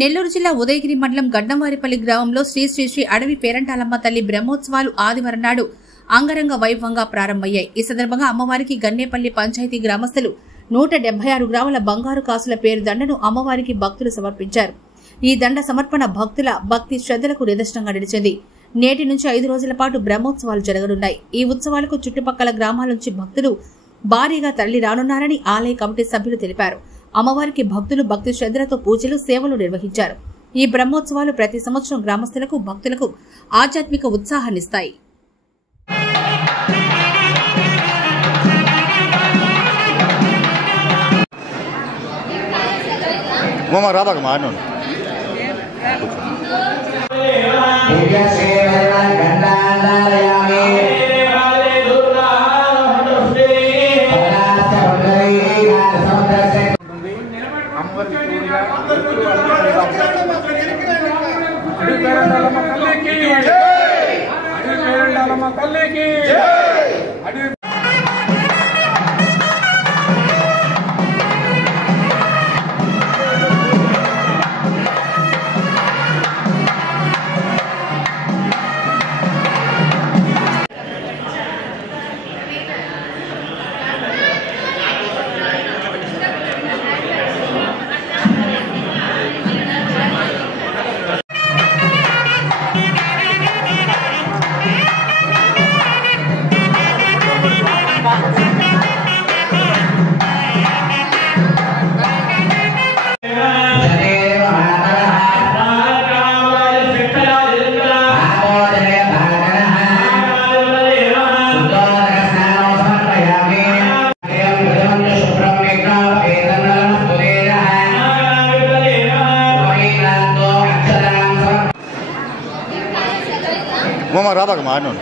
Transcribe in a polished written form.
నెల్లూరు జిల్లా ఉదయగిరి మండలం గడ్డంవారిపల్లి గ్రామంలో శ్రీ శ్రీ శ్రీ అడవి పేరంటాలమ్మ తల్లి బ్రహ్మోత్సవాలు ఆదివారం నాడు అంగరంగ వైభవంగా ప్రారంభమయ్యాయి. ఈ సందర్భంగా అమ్మవారికి గన్నేపల్లి పంచాయతీ గ్రామస్తులు 176 గ్రాముల బంగారు కాసుల పేరు దండను అమ్మవారికి భక్తులు సమర్పించారు. ఈ దండ సమర్పణ భక్తుల భక్తి శ్రద్ధలకు నిదర్శనంగా నిలిచింది. నేటి నుంచి 5 రోజుల పాటు బ్రహ్మోత్సవాలు జరగనున్నాయి. ఈ ఉత్సవాలకు చుట్టుపక్కల గ్రామాల నుంచి భక్తులు భారీగా తరలి రానున్నారని ఆలయ కమిటీ సభ్యులు తెలిపారు. అమ్మవారికి భక్తులు భక్తి శ్రద్ధలతో పూజలు, సేవలు నిర్వహించారు. ఈ బ్రహ్మోత్సవాలు ప్రతి సంవత్సరం గ్రామస్తులకు, భక్తులకు ఆధ్యాత్మిక ఉత్సాహాన్నిస్తాయి. రాబాక మాట్లాడు.